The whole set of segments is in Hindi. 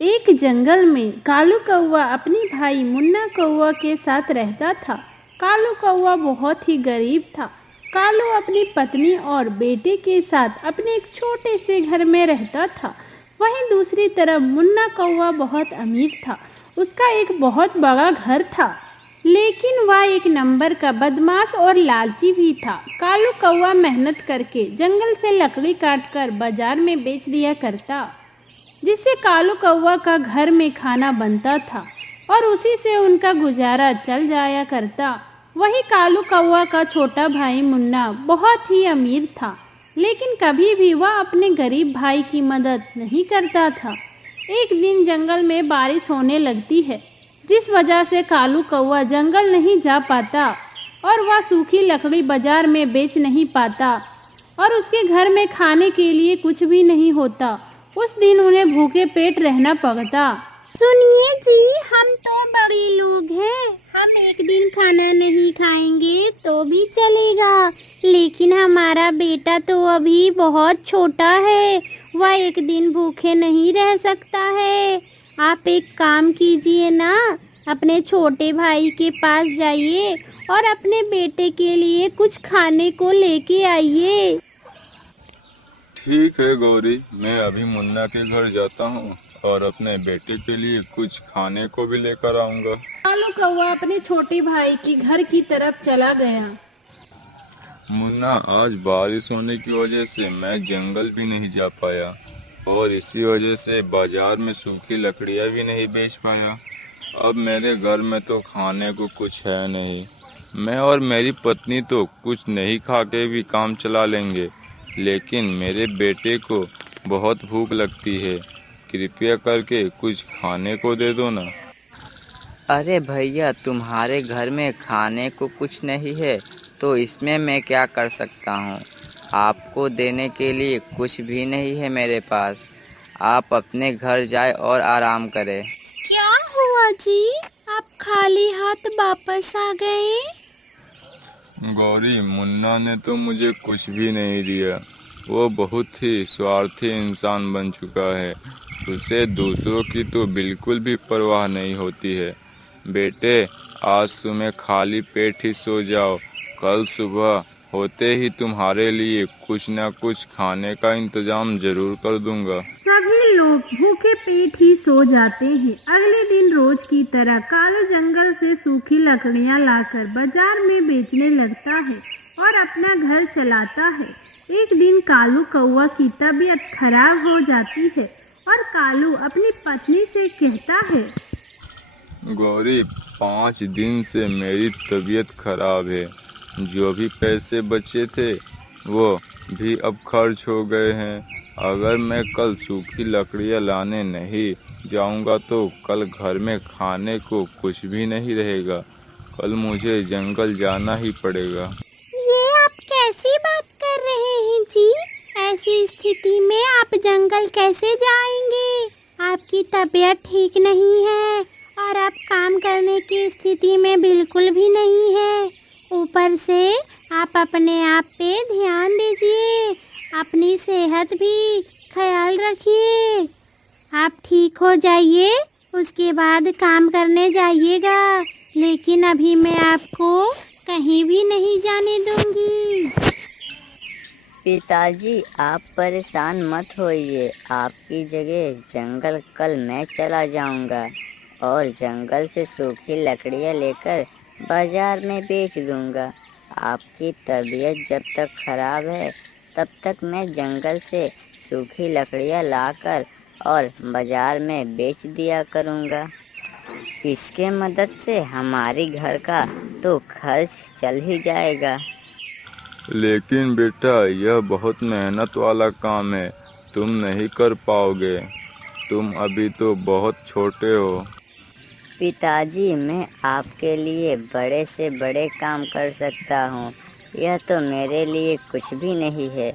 एक जंगल में कालू कौवा अपनी भाई मुन्ना कौवा के साथ रहता था। कालू कौवा बहुत ही गरीब था। कालू अपनी पत्नी और बेटे के साथ अपने एक छोटे से घर में रहता था। वहीं दूसरी तरफ मुन्ना कौवा बहुत अमीर था। उसका एक बहुत बड़ा घर था, लेकिन वह एक नंबर का बदमाश और लालची भी था। कालू कौवा मेहनत करके जंगल से लकड़ी काटकर बाजार में बेच दिया करता, जिससे कालू कौवा का घर में खाना बनता था और उसी से उनका गुजारा चल जाया करता। वही कालू कौवा का छोटा भाई मुन्ना बहुत ही अमीर था, लेकिन कभी भी वह अपने गरीब भाई की मदद नहीं करता था। एक दिन जंगल में बारिश होने लगती है, जिस वजह से कालू कौवा जंगल नहीं जा पाता और वह सूखी लकड़ी बाजार में बेच नहीं पाता और उसके घर में खाने के लिए कुछ भी नहीं होता। उस दिन उन्हें भूखे पेट रहना पड़ता। सुनिए जी, हम तो बड़े लोग हैं, हम एक दिन खाना नहीं खाएंगे तो भी चलेगा, लेकिन हमारा बेटा तो अभी बहुत छोटा है, वह एक दिन भूखे नहीं रह सकता है। आप एक काम कीजिए ना, अपने छोटे भाई के पास जाइए और अपने बेटे के लिए कुछ खाने को लेके आइए। ठीक है गौरी, मैं अभी मुन्ना के घर जाता हूँ और अपने बेटे के लिए कुछ खाने को भी लेकर आऊँगा। कालू कौवा अपने छोटे भाई के घर की तरफ चला गया। मुन्ना, आज बारिश होने की वजह से मैं जंगल भी नहीं जा पाया और इसी वजह से बाजार में सूखी लकड़ियाँ भी नहीं बेच पाया। अब मेरे घर में तो खाने को कुछ है नहीं। मैं और मेरी पत्नी तो कुछ नहीं खा के भी काम चला लेंगे, लेकिन मेरे बेटे को बहुत भूख लगती है। कृपया करके कुछ खाने को दे दो ना। अरे भैया, तुम्हारे घर में खाने को कुछ नहीं है तो इसमें मैं क्या कर सकता हूँ। आपको देने के लिए कुछ भी नहीं है मेरे पास। आप अपने घर जाए और आराम करें। क्या हुआ जी, आप खाली हाथ वापस आ गए? गौरी, मुन्ना ने तो मुझे कुछ भी नहीं दिया। वो बहुत ही स्वार्थी इंसान बन चुका है। उसे दूसरों की तो बिल्कुल भी परवाह नहीं होती है। बेटे, आज तुम्हें खाली पेट ही सो जाओ। कल सुबह होते ही तुम्हारे लिए कुछ न कुछ खाने का इंतजाम जरूर कर दूंगा। सभी लोग भूखे पेट ही सो जाते हैं। अगले दिन रोज की तरह कालू जंगल से सूखी लकड़ियां लाकर बाजार में बेचने लगता है और अपना घर चलाता है। एक दिन कालू कौवा की तबीयत खराब हो जाती है और कालू अपनी पत्नी से कहता है, गौरी, 5 दिन से मेरी तबीयत खराब है। जो भी पैसे बचे थे वो भी अब खर्च हो गए हैं। अगर मैं कल सूखी लकड़ियाँ लाने नहीं जाऊंगा तो कल घर में खाने को कुछ भी नहीं रहेगा। कल मुझे जंगल जाना ही पड़ेगा। ये आप कैसी बात कर रहे हैं जी? ऐसी स्थिति में आप जंगल कैसे जाएंगे? आपकी तबीयत ठीक नहीं है और आप काम करने की स्थिति में बिल्कुल भी नहीं है। ऊपर से आप अपने आप पे ध्यान दीजिए, अपनी सेहत भी ख्याल रखिए। आप ठीक हो जाइए, उसके बाद काम करने जाइएगा, लेकिन अभी मैं आपको कहीं भी नहीं जाने दूंगी। पिताजी, आप परेशान मत होइए। आपकी जगह जंगल कल मैं चला जाऊंगा और जंगल से सूखी लकड़ियाँ लेकर बाजार में बेच दूंगा। आपकी तबीयत जब तक खराब है तब तक मैं जंगल से सूखी लकड़ियाँ लाकर और बाजार में बेच दिया करूंगा। इसके मदद से हमारी घर का तो खर्च चल ही जाएगा। लेकिन बेटा, यह बहुत मेहनत वाला काम है। तुम नहीं कर पाओगे। तुम अभी तो बहुत छोटे हो। पिताजी, मैं आपके लिए बड़े से बड़े काम कर सकता हूँ। यह तो मेरे लिए कुछ भी नहीं है।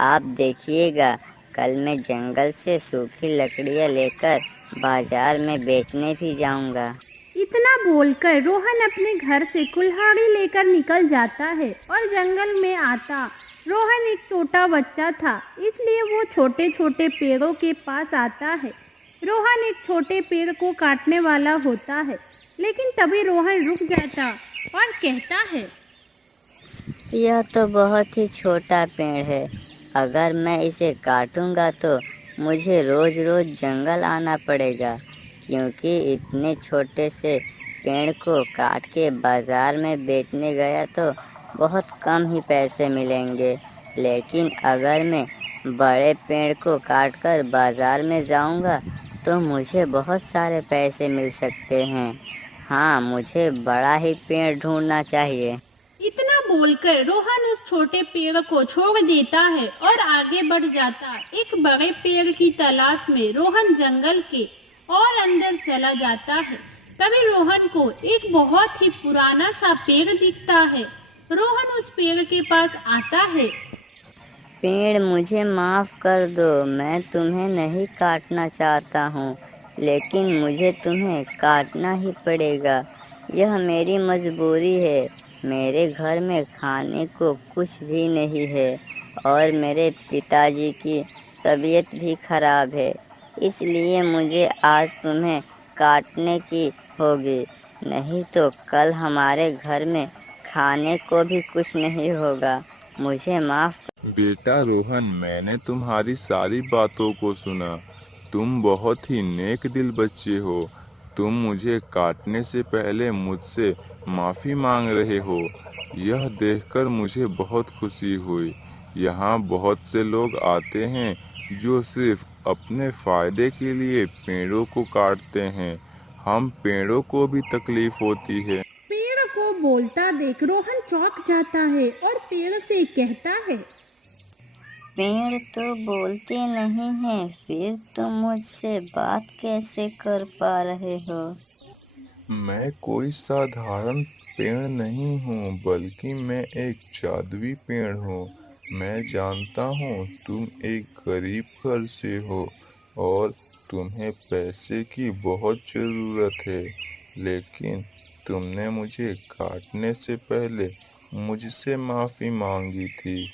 आप देखिएगा, कल मैं जंगल से सूखी लकड़ियाँ लेकर बाजार में बेचने भी जाऊँगा। इतना बोलकर रोहन अपने घर से कुल्हाड़ी लेकर निकल जाता है और जंगल में आता। रोहन एक छोटा बच्चा था, इसलिए वो छोटे छोटे पेड़ों के पास आता है। रोहन एक छोटे पेड़ को काटने वाला होता है, लेकिन तभी रोहन रुक जाता और कहता है, यह तो बहुत ही छोटा पेड़ है। अगर मैं इसे काटूंगा तो मुझे रोज रोज जंगल आना पड़ेगा, क्योंकि इतने छोटे से पेड़ को काट के बाजार में बेचने गया तो बहुत कम ही पैसे मिलेंगे। लेकिन अगर मैं बड़े पेड़ को काटकर बाजार में जाऊंगा तो मुझे बहुत सारे पैसे मिल सकते हैं। हाँ, मुझे बड़ा ही पेड़ ढूंढना चाहिए। इतना बोलकर रोहन उस छोटे पेड़ को छोड़ देता है और आगे बढ़ जाता। एक बड़े पेड़ की तलाश में रोहन जंगल के और अंदर चला जाता है। तभी रोहन को एक बहुत ही पुराना सा पेड़ दिखता है। रोहन उस पेड़ के पास आता है। पेड़, मुझे माफ़ कर दो, मैं तुम्हें नहीं काटना चाहता हूँ, लेकिन मुझे तुम्हें काटना ही पड़ेगा। यह मेरी मजबूरी है। मेरे घर में खाने को कुछ भी नहीं है और मेरे पिताजी की तबीयत भी खराब है, इसलिए मुझे आज तुम्हें काटने की होगी, नहीं तो कल हमारे घर में खाने को भी कुछ नहीं होगा। मुझे माफ़। बेटा रोहन, मैंने तुम्हारी सारी बातों को सुना। तुम बहुत ही नेक दिल बच्चे हो। तुम मुझे काटने से पहले मुझसे माफ़ी मांग रहे हो। यह देखकर मुझे बहुत खुशी हुई। यहाँ बहुत से लोग आते हैं जो सिर्फ अपने फ़ायदे के लिए पेड़ों को काटते हैं। हम पेड़ों को भी तकलीफ होती है। पेड़ को बोलता देख रोहन चौंक जाता है और पेड़ से कहता है, पेड़ तो बोलते नहीं हैं, फिर तुम मुझसे बात कैसे कर पा रहे हो? मैं कोई साधारण पेड़ नहीं हूँ, बल्कि मैं एक जादुई पेड़ हूँ। मैं जानता हूँ तुम एक गरीब घर से हो और तुम्हें पैसे की बहुत ज़रूरत है, लेकिन तुमने मुझे काटने से पहले मुझसे माफ़ी मांगी थी।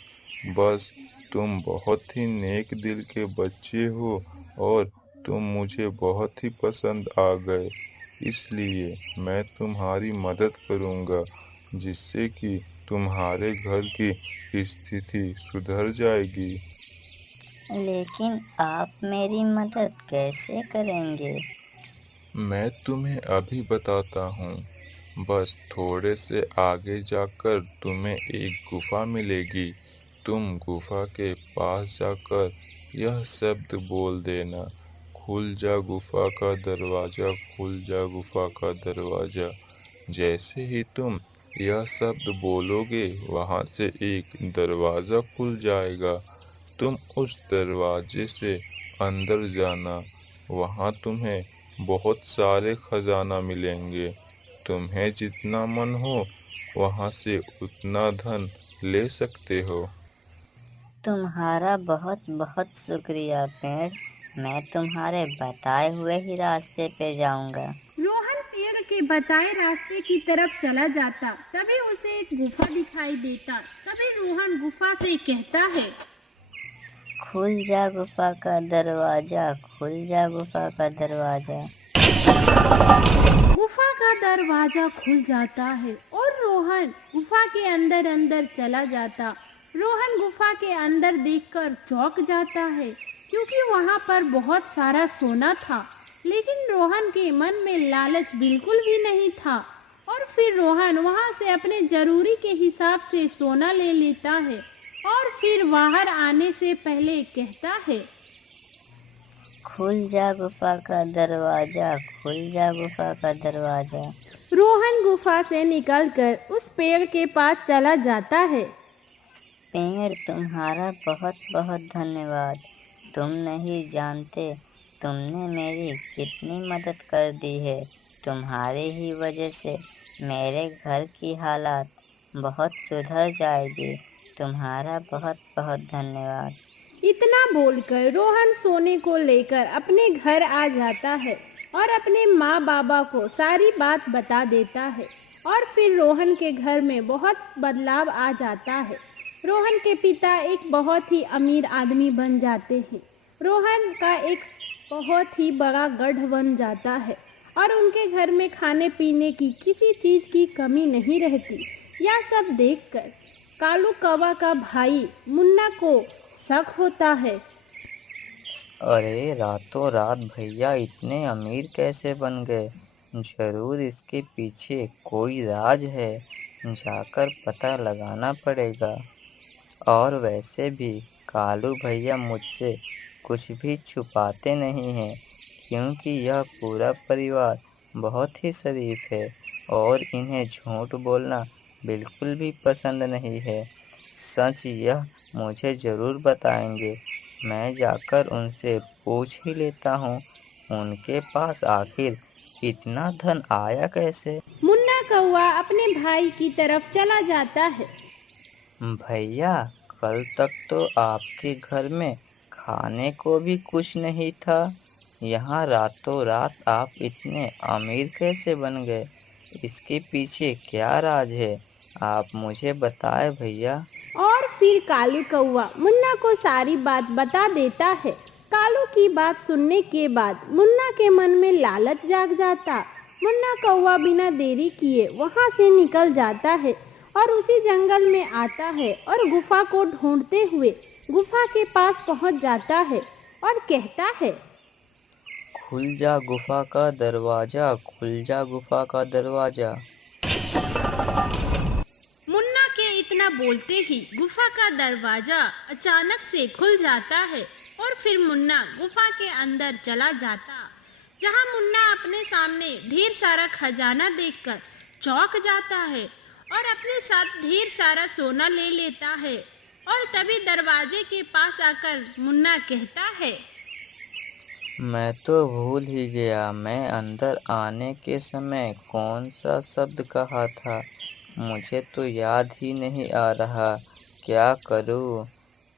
बस तुम बहुत ही नेक दिल के बच्चे हो और तुम मुझे बहुत ही पसंद आ गए, इसलिए मैं तुम्हारी मदद करूँगा, जिससे कि तुम्हारे घर की स्थिति सुधर जाएगी। लेकिन आप मेरी मदद कैसे करेंगे? मैं तुम्हें अभी बताता हूँ। बस थोड़े से आगे जाकर तुम्हें एक गुफा मिलेगी। तुम गुफा के पास जाकर यह शब्द बोल देना, खुल जा गुफा का दरवाज़ा, खुल जा गुफा का दरवाज़ा। जैसे ही तुम यह शब्द बोलोगे, वहाँ से एक दरवाज़ा खुल जाएगा। तुम उस दरवाजे से अंदर जाना। वहाँ तुम्हें बहुत सारे खजाना मिलेंगे। तुम्हें जितना मन हो वहाँ से उतना धन ले सकते हो। तुम्हारा बहुत बहुत शुक्रिया पेड़। मैं तुम्हारे बताए हुए ही रास्ते पे जाऊंगा। रोहन पेड़ के बताए रास्ते की तरफ चला जाता। तभी उसे एक गुफा दिखाई देता। तभी रोहन गुफा से कहता है, खुल जा गुफा का दरवाजा, खुल जा गुफा का दरवाजा। गुफा का दरवाजा खुल जाता है और रोहन गुफा के अंदर अंदर चला जाता। रोहन गुफा के अंदर देखकर चौंक जाता है, क्योंकि वहाँ पर बहुत सारा सोना था। लेकिन रोहन के मन में लालच बिल्कुल भी नहीं था और फिर रोहन वहाँ से अपने जरूरी के हिसाब से सोना ले लेता है और फिर बाहर आने से पहले कहता है, खुल जा गुफा का दरवाजा, खुल जा गुफा का दरवाजा। रोहन गुफा से निकलकर उस पेड़ के पास चला जाता है। पेड़, तुम्हारा बहुत बहुत धन्यवाद। तुम नहीं जानते तुमने मेरी कितनी मदद कर दी है। तुम्हारी ही वजह से मेरे घर की हालात बहुत सुधर जाएगी। तुम्हारा बहुत बहुत धन्यवाद। इतना बोलकर रोहन सोने को लेकर अपने घर आ जाता है और अपने माँ बाबा को सारी बात बता देता है और फिर रोहन के घर में बहुत बदलाव आ जाता है। रोहन के पिता एक बहुत ही अमीर आदमी बन जाते हैं। रोहन का एक बहुत ही बड़ा गढ़ बन जाता है और उनके घर में खाने पीने की किसी चीज़ की कमी नहीं रहती। यह सब देखकर कालू कौवा का भाई मुन्ना को शक होता है। अरे रातों रात भैया इतने अमीर कैसे बन गए? जरूर इसके पीछे कोई राज है, जाकर पता लगाना पड़ेगा। और वैसे भी कालू भैया मुझसे कुछ भी छुपाते नहीं हैं, क्योंकि यह पूरा परिवार बहुत ही शरीफ है और इन्हें झूठ बोलना बिल्कुल भी पसंद नहीं है। सच यह मुझे ज़रूर बताएंगे। मैं जाकर उनसे पूछ ही लेता हूँ, उनके पास आखिर इतना धन आया कैसे? मुन्ना कौवा अपने भाई की तरफ चला जाता है। भैया, कल तक तो आपके घर में खाने को भी कुछ नहीं था, यहाँ रातों रात आप इतने अमीर कैसे बन गए? इसके पीछे क्या राज है? आप मुझे बताएं भैया। और फिर कालू कौवा मुन्ना को सारी बात बता देता है। कालू की बात सुनने के बाद मुन्ना के मन में लालच जाग जाता। मुन्ना कौवा बिना देरी किए वहाँ से निकल जाता है और उसी जंगल में आता है और गुफा को ढूंढते हुए गुफा के पास पहुँच जाता है और कहता है, खुल जा गुफा का दरवाजा, खुल जा गुफा का दरवाजा। मुन्ना के इतना बोलते ही गुफा का दरवाजा अचानक से खुल जाता है और फिर मुन्ना गुफा के अंदर चला जाता, जहां मुन्ना अपने सामने ढेर सारा खजाना देखकर चौंक जाता है और अपने साथ ढेर सारा सोना ले लेता है। और तभी दरवाजे के पास आकर मुन्ना कहता है, मैं तो भूल ही गया, मैं अंदर आने के समय कौन सा शब्द कहा था। मुझे तो याद ही नहीं आ रहा, क्या करूं?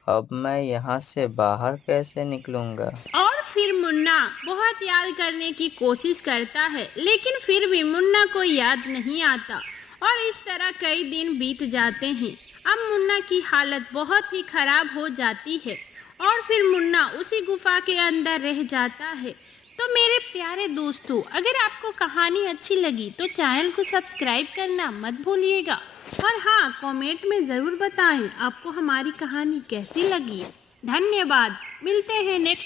अब मैं यहाँ से बाहर कैसे निकलूंगा? और फिर मुन्ना बहुत याद करने की कोशिश करता है, लेकिन फिर भी मुन्ना को याद नहीं आता और इस तरह कई दिन बीत जाते हैं। अब मुन्ना की हालत बहुत ही खराब हो जाती है और फिर मुन्ना उसी गुफा के अंदर रह जाता है। तो मेरे प्यारे दोस्तों, अगर आपको कहानी अच्छी लगी तो चैनल को सब्सक्राइब करना मत भूलिएगा और हाँ, कमेंट में ज़रूर बताएं आपको हमारी कहानी कैसी लगी। धन्यवाद। मिलते हैं नेक्स्ट